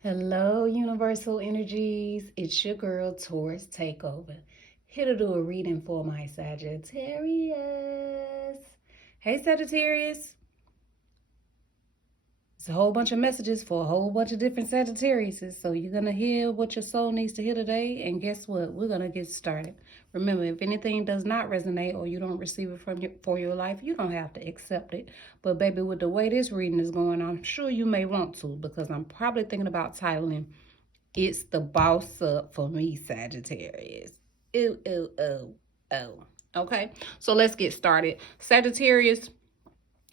Hello, Universal Energies. It's your girl, TaurusTakeover. Here to do a reading for my Sagittarius. Hey, Sagittarius. It's a whole bunch of messages for a whole bunch of different Sagittariuses. So you're going to hear what your soul needs to hear today. And guess what? We're going to get started. Remember, if anything does not resonate or you don't receive it for your life, you don't have to accept it. But baby, with the way this reading is going, I'm sure you may want to, because I'm probably thinking about titling It's the Boss Up for Me, Sagittarius. Ooh, ooh, ooh, ooh. Okay, so let's get started. Sagittarius,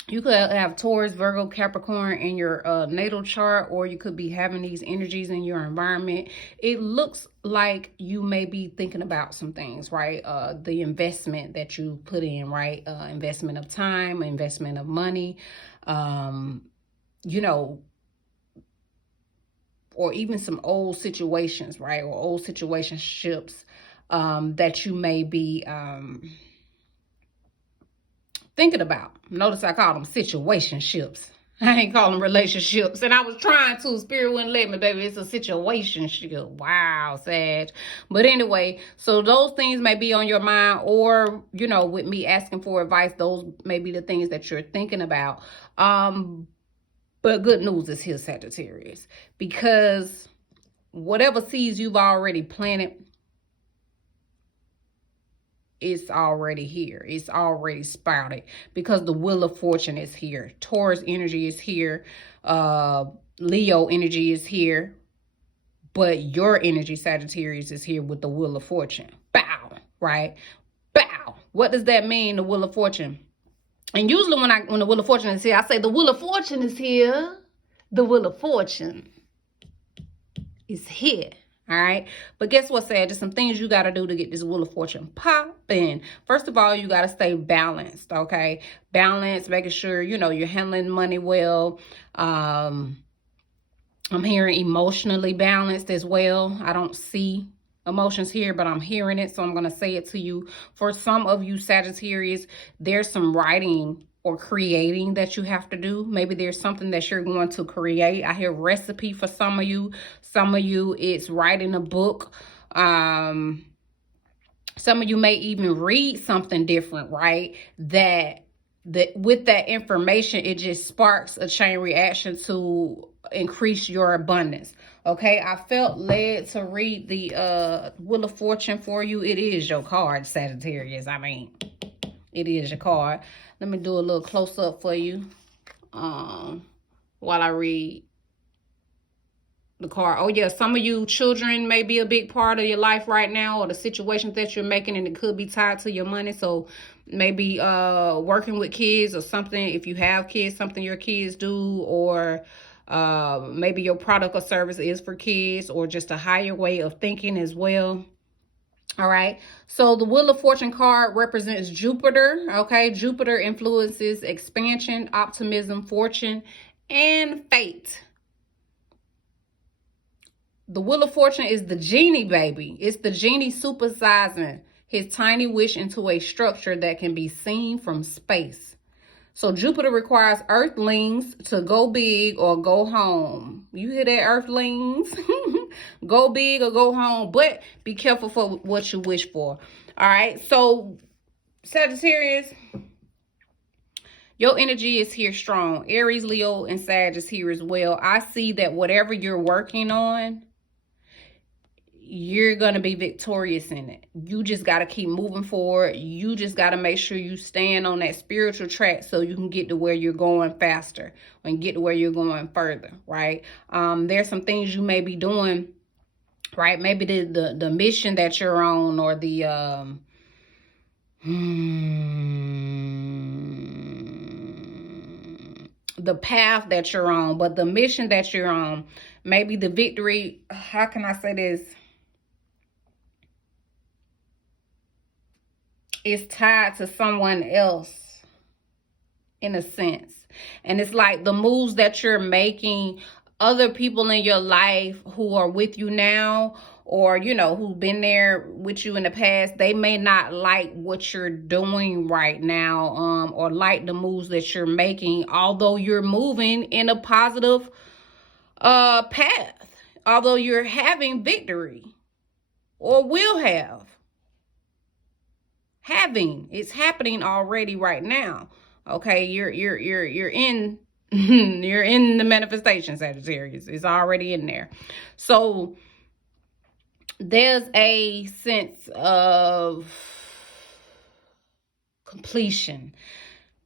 you could have Taurus, Virgo, Capricorn in your natal chart, or you could be having these energies in your environment. It looks like you may be thinking about some things, right? The investment that you put in, right? Investment of time, investment of money, you know, or even some old situations, right? Or old situationships that you may be thinking about. Notice I call them situationships. I ain't call them relationships. And I was trying to. Spirit wouldn't let me, baby. It's a situationship. Wow, Sag. But anyway, so those things may be on your mind, or, you know, with me asking for advice, those may be the things that you're thinking about. But good news is here, Sagittarius, because whatever seeds you've already planted, it's already here. It's already sprouted, because the wheel of fortune is here. Taurus energy is here. Leo energy is here. But your energy, Sagittarius, is here with the wheel of fortune. Bow, right? Bow. What does that mean, the wheel of fortune? And usually when the wheel of fortune is here, I say the wheel of fortune is here. The wheel of fortune is here. All right. But guess what, Sag? There's some things you got to do to get this wheel of fortune popping. First of all, you got to stay balanced. Okay. Balance, making sure, you know, you're handling money well. I'm hearing emotionally balanced as well. I don't see emotions here, but I'm hearing it. So I'm going to say it to you. For some of you Sagittarius, there's some writing or creating that you have to do. Maybe there's something that you're going to create. I hear recipe for some of you. Some of you, it's writing a book. Some of you may even read something different, right? That with that information, it just sparks a chain reaction to increase your abundance. Okay, I felt led to read the Wheel of Fortune for you. It is your card, Sagittarius. I mean, it is your card. Let me do a little close up for you while I read the card. Oh yeah, some of you children may be a big part of your life right now, or the situations that you're making, and it could be tied to your money. So maybe working with kids or something, if you have kids, something your kids do, or maybe your product or service is for kids, or just a higher way of thinking as well. All right, so the Wheel of Fortune card represents Jupiter. Okay, Jupiter influences expansion, optimism, fortune, and fate. The Wheel of Fortune is the genie, baby. It's the genie supersizing his tiny wish into a structure that can be seen from space. So Jupiter requires earthlings to go big or go home. You hear that, earthlings? Go big or go home, but be careful for what you wish for. All right, so Sagittarius, your energy is here strong. Aries, Leo, and Sag is here as well. I see that whatever you're working on, you're going to be victorious in it. You just got to keep moving forward. You just got to make sure you stand on that spiritual track so you can get to where you're going faster and get to where you're going further, right? There's some things you may be doing, right? Maybe the mission that you're on, or the path that you're on, but the mission that you're on, maybe the victory, how can I say this? Is tied to someone else in a sense. And it's like the moves that you're making, other people in your life who are with you now, or, you know, who've been there with you in the past, they may not like what you're doing right now, or like the moves that you're making, although you're moving in a positive path. although you're having victory or will have, it's happening already right now. Okay, you're in you're in the manifestation, Sagittarius. It's already in there. So there's a sense of completion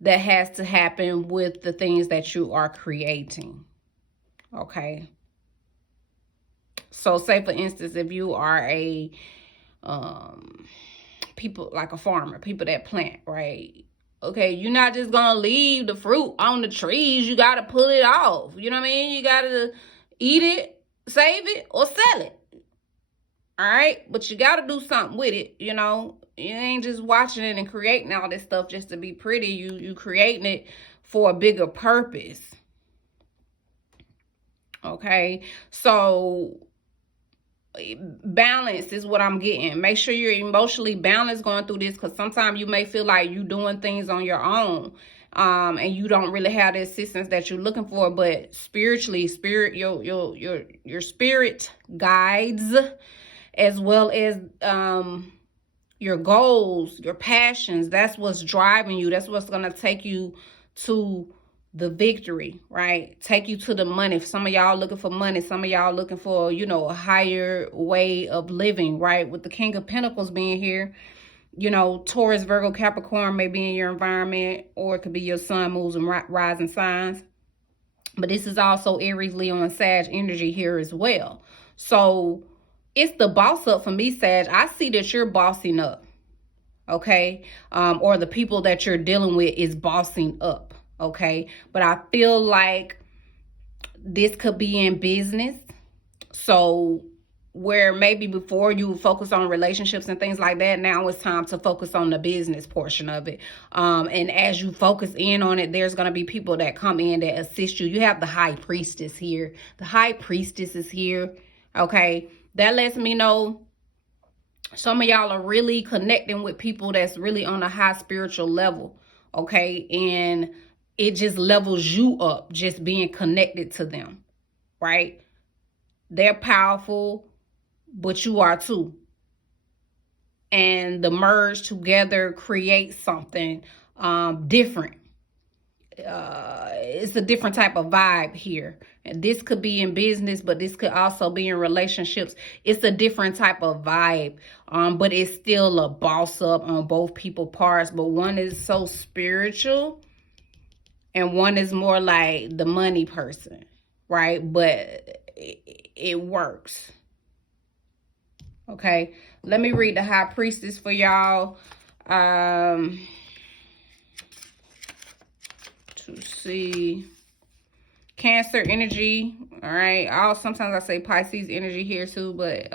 that has to happen with the things that you are creating. Okay. So say for instance, if you are a people like a farmer, people that plant, right? Okay, you're not just gonna leave the fruit on the trees. You gotta pull it off. You know what I mean? You gotta eat it, save it, or sell it. All right, but you gotta do something with it. You know, you ain't just watching it and creating all this stuff just to be pretty. You creating it for a bigger purpose. Okay, so balance is what I'm getting. Make sure you're emotionally balanced going through this, because sometimes you may feel like you're doing things on your own, and you don't really have the assistance that you're looking for. But spiritually, your spirit guides, as well as your goals, your passions. That's what's driving you. That's what's gonna take you to the victory, right? Take you to the money. Some of y'all looking for money. Some of y'all looking for, you know, a higher way of living, right? With the King of Pentacles being here, you know, Taurus, Virgo, Capricorn may be in your environment, or it could be your sun, moons, and rising signs. But this is also Aries, Leo, and Sag energy here as well. So it's the boss up for me, Sag. I see that you're bossing up, okay? Or the people that you're dealing with is bossing up. Okay, but I feel like this could be in business. So where maybe before you focus on relationships and things like that, now it's time to focus on the business portion of it. And as you focus in on it, there's going to be people that come in that assist you. You have the high priestess here. The high priestess is here. Okay, that lets me know some of y'all are really connecting with people that's really on a high spiritual level. Okay, and it just levels you up just being connected to them, right? They're powerful, but you are too. And the merge together creates something different. It's a different type of vibe here. And this could be in business, but this could also be in relationships. It's a different type of vibe, but it's still a boss up on both people's parts. But one is so spiritual, and one is more like the money person, right? But it works. Okay, let me read the high priestess for y'all. To see Cancer energy. All right. Sometimes I say Pisces energy here too, but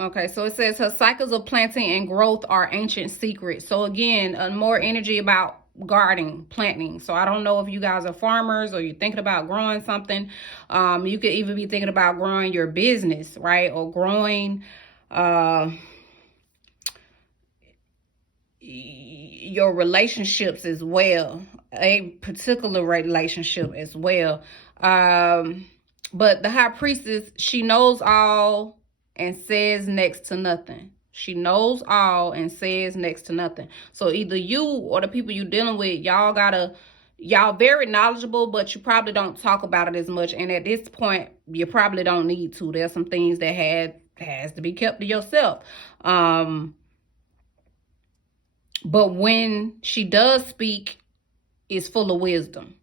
okay, so it says her cycles of planting and growth are ancient secrets. So again, more energy about gardening, planting. So I don't know if you guys are farmers or you're thinking about growing something. You could even be thinking about growing your business, right? Or growing your relationships as well, a particular relationship as well. But the high priestess, she knows all and says next to nothing. She knows all and says next to nothing. So either you or the people you're dealing with, y'all very knowledgeable, but you probably don't talk about it as much. And at this point, you probably don't need to. There's some things that has to be kept to yourself. But when she does speak, it's full of wisdom.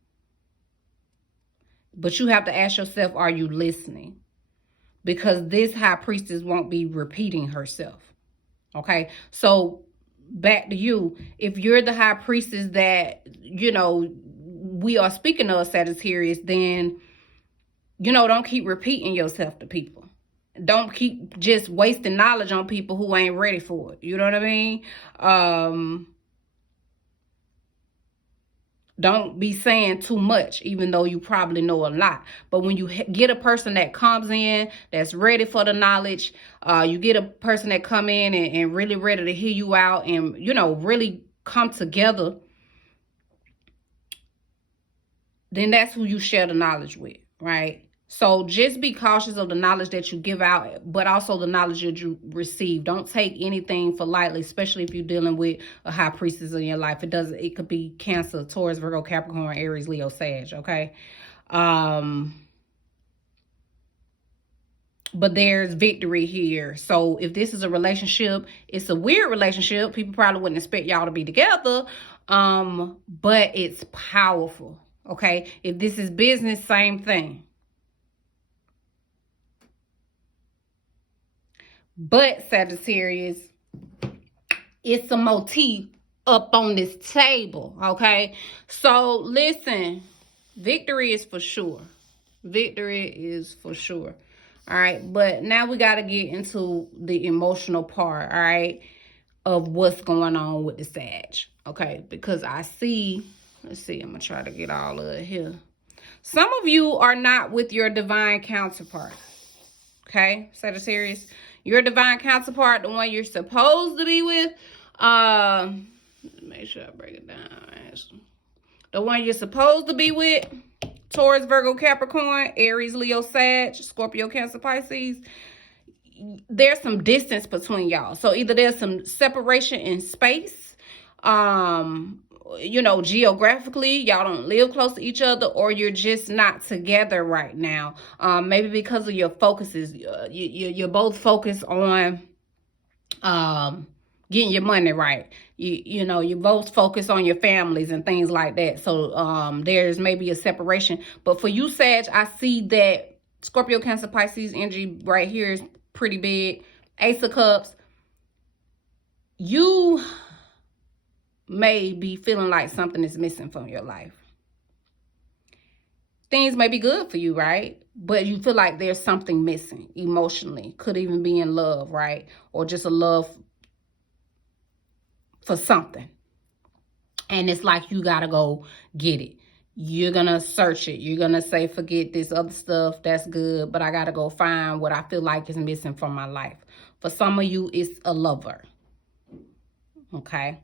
But you have to ask yourself, are you listening? Because this high priestess won't be repeating herself. Okay, so back to you. If you're the high priestess that, you know, we are speaking of, Sagittarius, then, you know, don't keep repeating yourself to people. Don't keep just wasting knowledge on people who ain't ready for it. You know what I mean? Don't be saying too much, even though you probably know a lot. But when you get a person that comes in, that's ready for the knowledge, you get a person that come in and really ready to hear you out and, you know, really come together then that's who you share the knowledge with, right? So just be cautious of the knowledge that you give out, but also the knowledge that you receive. Don't take anything for lightly, especially if you're dealing with a high priestess in your life. It could be Cancer, Taurus, Virgo, Capricorn, Aries, Leo, Sag, okay? But there's victory here. So if this is a relationship, it's a weird relationship. People probably wouldn't expect y'all to be together. But it's powerful. Okay. If this is business, same thing. But Sagittarius, it's a motif up on this table. Okay. So listen, victory is for sure. Victory is for sure. All right. But now we got to get into the emotional part. All right. Of what's going on with the Sag. Okay. Because I see, let's see, I'm going to try to get all of it here. Some of you are not with your divine counterpart. Okay. Sagittarius, your divine counterpart, the one you're supposed to be with. Make sure I break it down. The one you're supposed to be with. Taurus, Virgo, Capricorn, Aries, Leo, Sag, Scorpio, Cancer, Pisces. There's some distance between y'all. So either there's some separation in space, you know, geographically, y'all don't live close to each other, or you're just not together right now. Maybe because of your focuses, you're both focused on getting your money right. You know, you both focus on your families and things like that. So there's maybe a separation. But for you, Sag, I see that Scorpio, Cancer, Pisces energy right here is pretty big. Ace of Cups. You may be feeling like something is missing from your life. Things may be good for you, right? But you feel like there's something missing emotionally. Could even be in love, right? Or just a love for something. And it's like you got to go get it. You're going to search it. You're going to say, forget this other stuff. That's good. But I got to go find what I feel like is missing from my life. For some of you, it's a lover. Okay.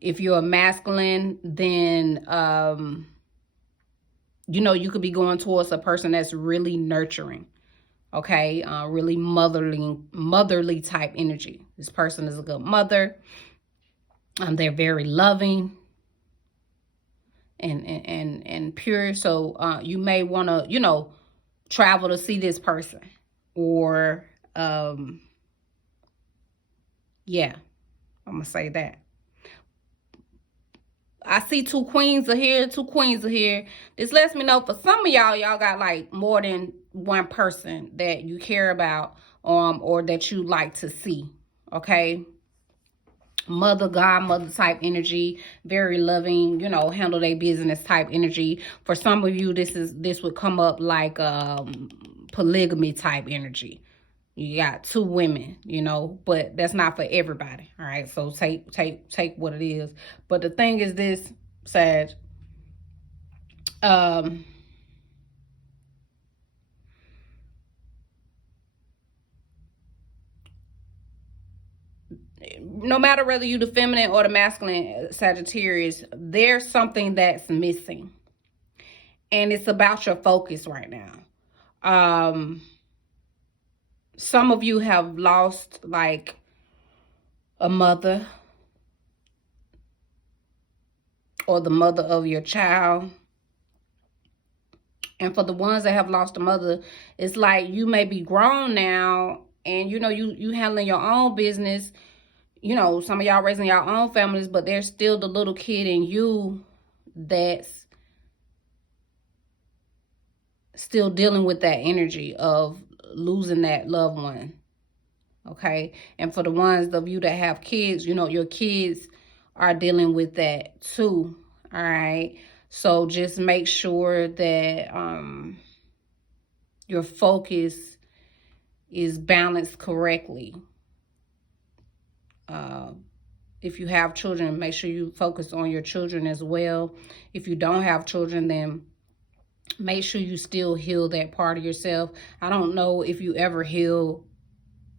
If you're a masculine, then, you know, you could be going towards a person that's really nurturing. Okay. Really motherly type energy. This person is a good mother. They're very loving and pure. So, you may want to, you know, travel to see this person, or, yeah, I'm going to say that. I see two queens are here, two queens are here. This lets me know for some of y'all, y'all got like more than one person that you care about, or that you like to see. Okay. Mother, godmother type energy, very loving, you know, handle their business type energy. For some of you, this would come up like polygamy type energy. You got two women, you know, but that's not for everybody. All right. So take what it is. But the thing is this, Sag, no matter whether you the feminine or the masculine Sagittarius, there's something that's missing. And it's about your focus right now. Some of you have lost like a mother, or the mother of your child. And for the ones that have lost a mother, it's like you may be grown now, and you know, you handling your own business. You know, some of y'all raising your own families, but there's still the little kid in you that's still dealing with that energy of losing that loved one. Okay. And for the ones of you that have kids, you know, your kids are dealing with that too. All right. So just make sure that your focus is balanced correctly. If you have children, make sure you focus on your children as well. If you don't have children, then make sure you still heal that part of yourself. I don't know if you ever heal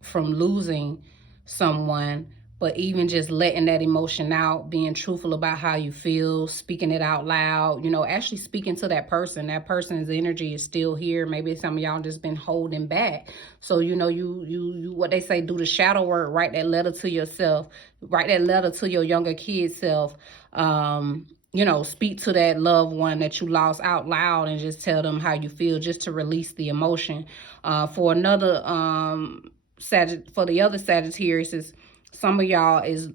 from losing someone, But even just letting that emotion out, being truthful about how you feel, speaking it out loud, you know, actually speaking to that person. That person's energy is still here. Maybe some of y'all just been holding back. So, you know, you what they say, do the shadow work, write that letter to yourself, write that letter to your younger kid self. You know, speak to that loved one that you lost out loud and just tell them how you feel, just to release the emotion. For another, for the other Sagittarius, some of y'all is,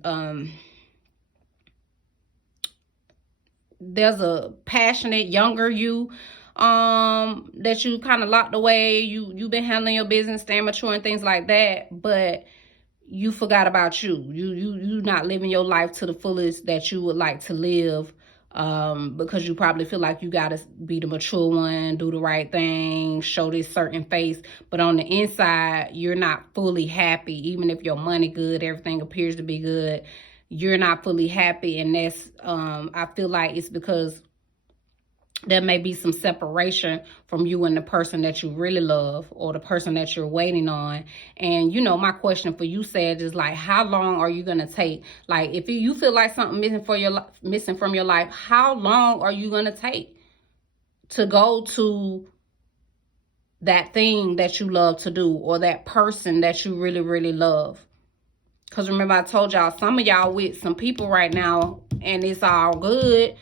there's a passionate younger you, that you kind of locked away. You've been handling your business, staying mature and things like that, but you forgot about you. You not living your life to the fullest that you would like to live, because you probably feel like you gotta be the mature one, do the right thing, show this certain face, but on the inside you're not fully happy. Even if your money good, everything appears to be good, you're not fully happy. And that's, I feel like it's because there may be some separation from you and the person that you really love, or the person that you're waiting on. And, you know, my question for you, Sag, is like, how long are you going to take? Like, if you feel like something missing from your life, how long are you going to take to go to that thing that you love to do, or that person that you really, really love? Because remember, I told y'all, some of y'all with some people right now, and it's all good.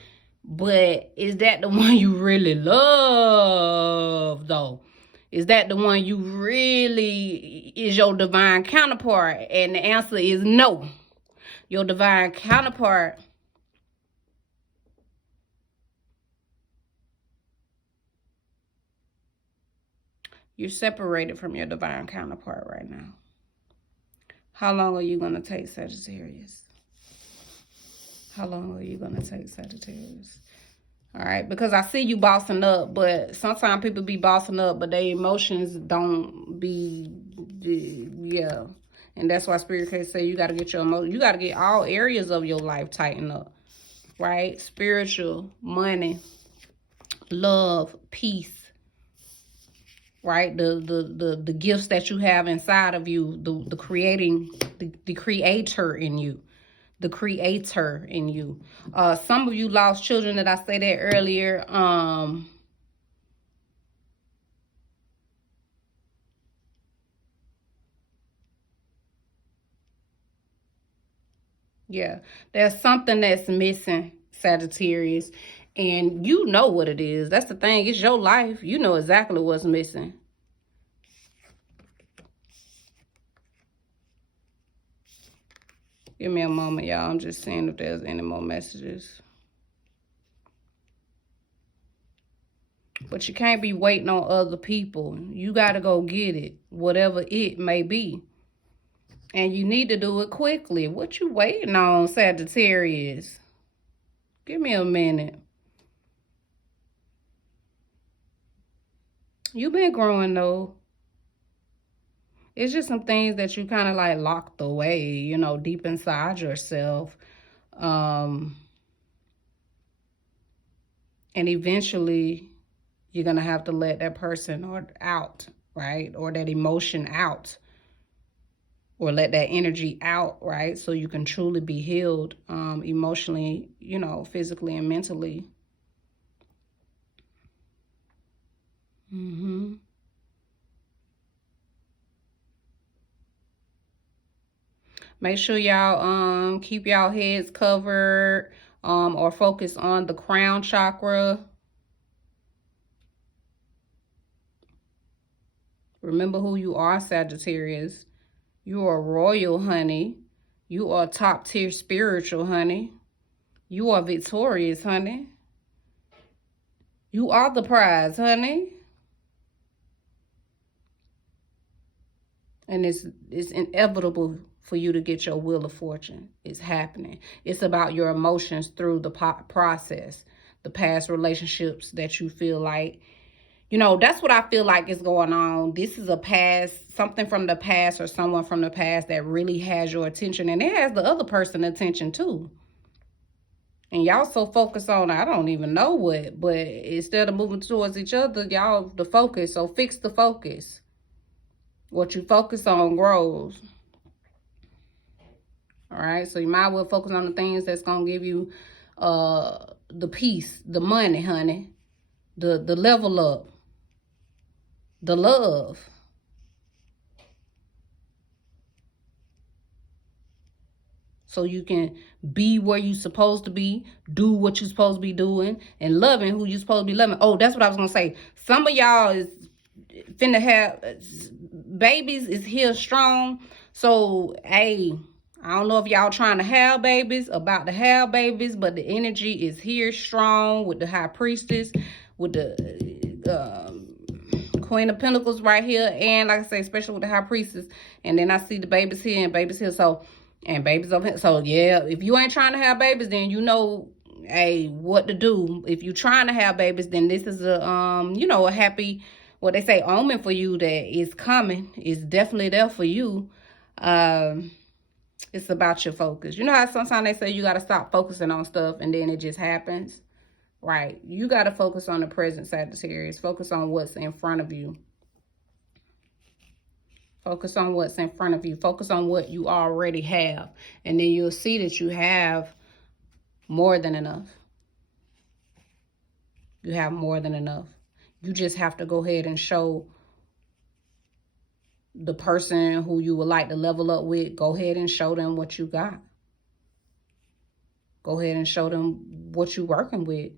But is that the one you really love, though? Is that the one you really is your divine counterpart? And the answer is no. Your divine counterpart you're separated from your divine counterpart right now. How long are you going to take, Sagittarius? How long are you going to take, Sagittarius? All right, because I see you bossing up, but sometimes people be bossing up, but their emotions don't be, yeah. And that's why Spirit can say you got to get your emotions, you got to get all areas of your life tightened up, right? Spiritual, money, love, peace, right? The gifts that you have inside of you, the creator in you. The creator in you. Some of you lost children, that I said that earlier. Yeah, there's something that's missing, Sagittarius, and you know what it is. That's the thing. It's your life. You know exactly what's missing. Give me a moment, y'all. I'm just seeing if there's any more messages. But you can't be waiting on other people. You got to go get it, whatever it may be. And you need to do it quickly. What you waiting on, Sagittarius? Give me a minute. You've been growing, though. It's just some things that you kind of like locked away, you know, deep inside yourself. And eventually you're going to have to let that person out, right? Or that emotion out. Or let that energy out, right? So you can truly be healed, emotionally, you know, physically and mentally. Make sure y'all keep y'all heads covered, or focus on the crown chakra. Remember who you are, Sagittarius. You are royal, honey. You are top tier spiritual, honey. You are victorious, honey. You are the prize, honey. And it's inevitable for you to get your wheel of fortune. It's happening. It's about your emotions through the process. The past relationships that you feel like, you know, that's what I feel like is going on. This is a past, something from the past or someone from the past that really has your attention. And it has the other person's attention too. And y'all so focused on, I don't even know what, but instead of moving towards each other, y'all the focus. So fix the focus. What you focus on grows. All right, so you might well focus on the things that's gonna give you the peace, the money, honey, the level up, the love. So you can be where you're supposed to be, do what you're supposed to be doing, and loving who you're supposed to be loving. Oh, that's what I was gonna say. Some of y'all is finna have babies is here strong. So, hey, I don't know if y'all trying to have babies, about to have babies, but the energy is here strong with the high priestess, with the Queen of Pentacles right here, and like I say, especially with the high priestess. And then I see the babies here and babies here. So, and babies over here. So yeah, if you ain't trying to have babies, then you know, hey, what to do. If you trying to have babies, then this is a you know, a happy, what they say, omen for you that is coming. It's definitely there for you. It's about your focus. You know how sometimes they say you got to stop focusing on stuff and then it just happens? Right. You got to focus on the present, Sagittarius. Focus on what's in front of you. Focus on what's in front of you. Focus on what you already have. And then you'll see that you have more than enough. You have more than enough. You just have to go ahead and show the person who you would like to level up with, go ahead and show them what you got. Go ahead and show them what you're working with.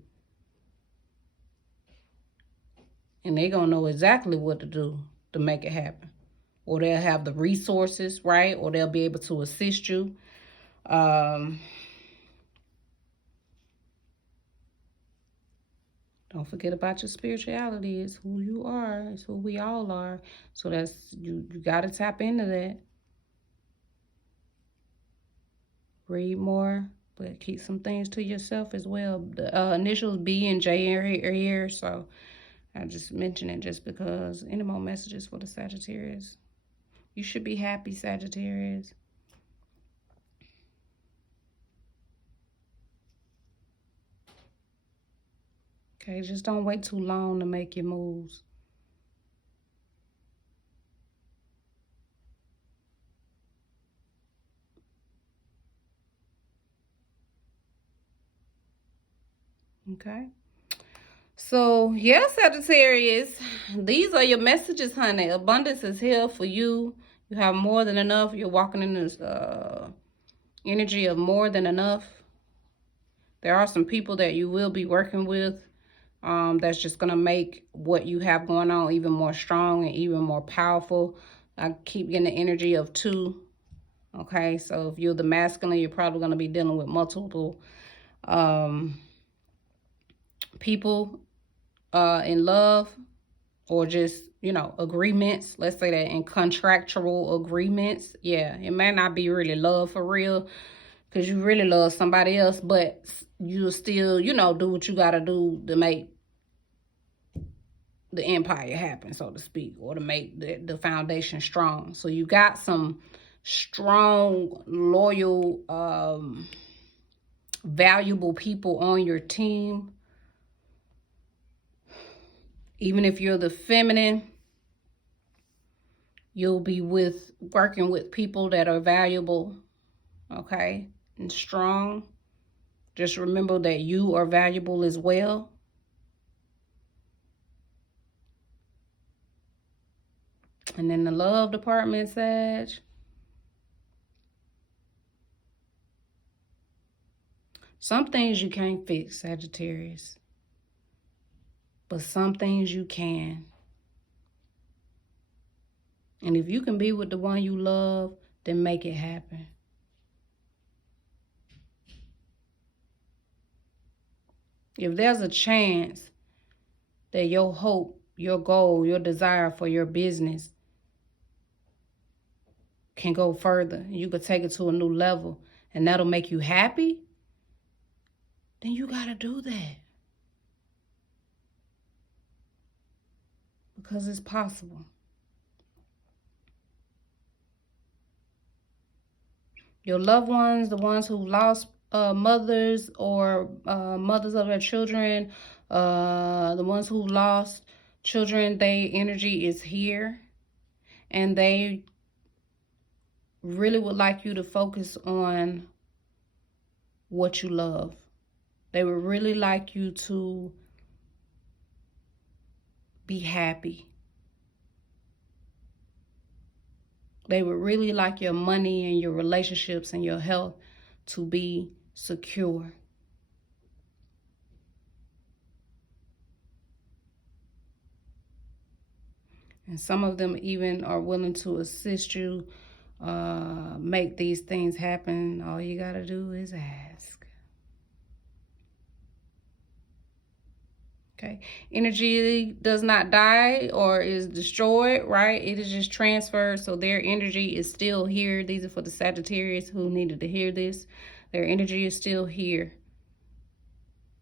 And they're going to know exactly what to do to make it happen. Or they'll have the resources, right? Or they'll be able to assist you. Don't forget about your spirituality. It's who you are. It's who we all are. So that's, you got to tap into that. Read more, but keep some things to yourself as well. The initials B and J are here, so I just mention it just because. Any more messages for the Sagittarius? You should be happy, Sagittarius. Okay, just don't wait too long to make your moves. Okay. So, yeah, Sagittarius, these are your messages, honey. Abundance is here for you. You have more than enough. You're walking in this energy of more than enough. There are some people that you will be working with that's just going to make what you have going on even more strong and even more powerful. I keep getting the energy of 2. Okay, so if you're the masculine, you're probably going to be dealing with multiple people in love, or just, you know, agreements. Let's say that in contractual agreements. Yeah, it may not be really love for real because you really love somebody else, but you'll still, you know, do what you got to do to make the empire happen, so to speak, or to make the foundation strong. So you got some strong, loyal, valuable people on your team. Even if you're the feminine, you'll be working with people that are valuable, okay, and strong. Just remember that you are valuable as well. And then the love department, Sag. Some things you can't fix, Sagittarius. But some things you can. And if you can be with the one you love, then make it happen. If there's a chance that your hope, your goal, your desire for your business can go further, you could take it to a new level, and that'll make you happy, then you got to do that. Because it's possible. Your loved ones, the ones who lost mothers or mothers of their children, the ones who lost children, their energy is here. And they really would like you to focus on what you love. They would really like you to be happy. They would really like your money and your relationships and your health to be secure. And some of them even are willing to assist you make these things happen. All you got to do is ask. Okay. Energy does not die or is destroyed, right? It is just transferred. So their energy is still here. These are for the Sagittarius who needed to hear this. Their energy is still here.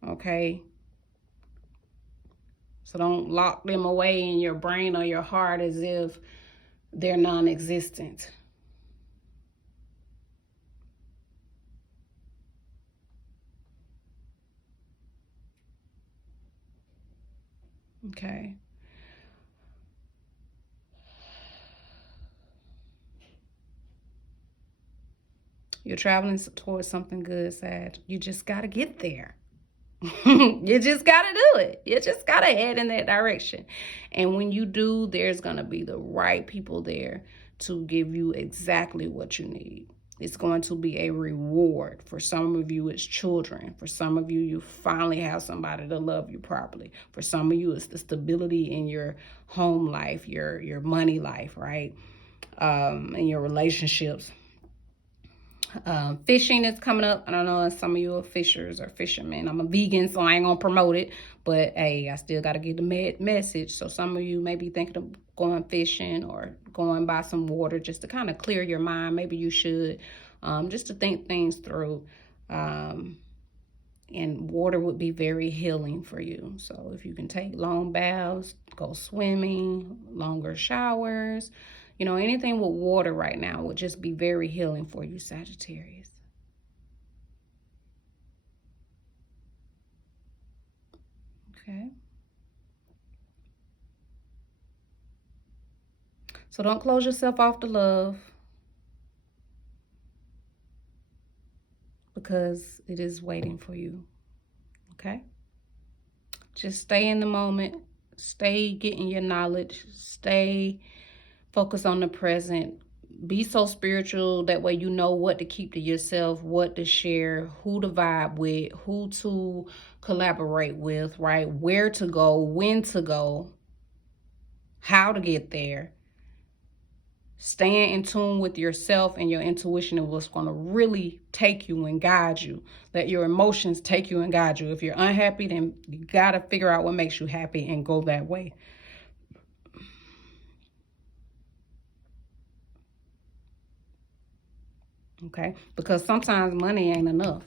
Okay. So don't lock them away in your brain or your heart as if they're non-existent. Okay. You're traveling towards something good, Sag. You just got to get there. You just got to do it. You just got to head in that direction. And when you do, there's going to be the right people there to give you exactly what you need. It's going to be a reward. For some of you, it's children. For some of you, you finally have somebody to love you properly. For some of you, it's the stability in your home life, your money life, right? And your relationships. Fishing is coming up. I don't know if some of you are fishers or fishermen. I'm a vegan, so I ain't gonna promote it, but hey, I still got to get the message. So some of you may be thinking of going fishing or going by some water just to kind of clear your mind. Maybe you should, just to think things through. And water would be very healing for you. So if you can take long baths, go swimming, longer showers, you know, anything with water right now would just be very healing for you, Sagittarius. Okay. So don't close yourself off to love, because it is waiting for you. Okay? Just stay in the moment. Stay getting your knowledge. Stay focused on the present. Be so spiritual. That way you know what to keep to yourself, what to share, who to vibe with, who to collaborate with, right? Where to go, when to go, how to get there. Staying in tune with yourself and your intuition is what's going to really take you and guide you. Let your emotions take you and guide you. If you're unhappy, then you got to figure out what makes you happy and go that way. Okay? Because sometimes money ain't enough.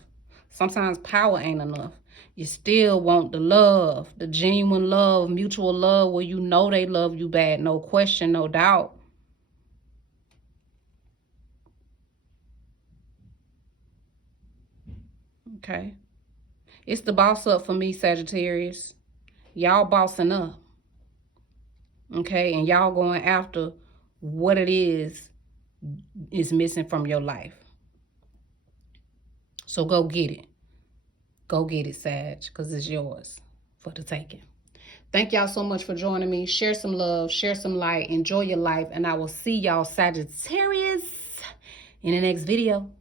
Sometimes power ain't enough. You still want the love, the genuine love, mutual love, where you know they love you bad, no question, no doubt. Okay. It's the boss up for me, Sagittarius. Y'all bossing up. Okay. And y'all going after what it is missing from your life. So go get it. Go get it, Sag, because it's yours for the taking. Thank y'all so much for joining me. Share some love, share some light, enjoy your life, and I will see y'all, Sagittarius, in the next video.